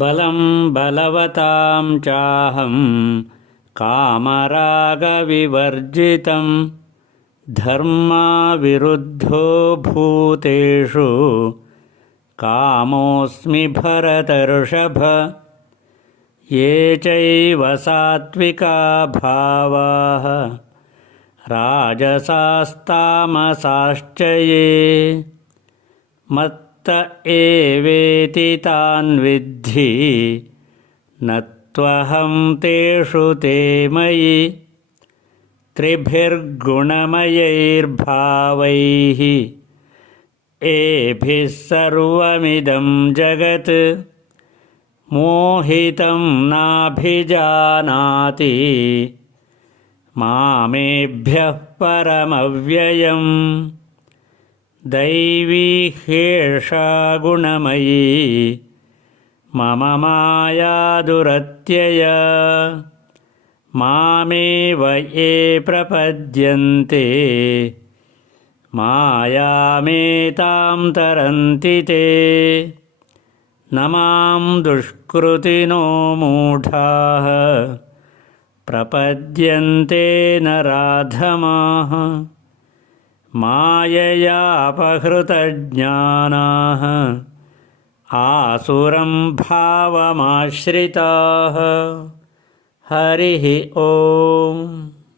बलं बलवतां चाहं कामरागविवर्जितं धर्माविरुद्धो भूतेषु कामोऽस्मि भरतर्षभ ये चैव सात्विका भावाः राजसास्तामसाश्च ये मत्त एवेति तान् विद्धि। न त्वहं तेषु ते मयि। त्रिभिर्गुणमयैर्भावैः। एभिः सर्वमिदं जगत्। मोहितं नाभिजानाति। मामेभ्यः परमव्ययम् दैवी ह्येषा गुणमयी मम माया दुरत्यय। मामेव ये प्रपद्यन्ते। मायामेतां तरन्ति ते। न मां दुष्कृतिनो मूढाः। प्रपद्यन्ते न राधमाः माययापहृतज्ञानाः आसुरं भावमाश्रिताः। हरिः ओम्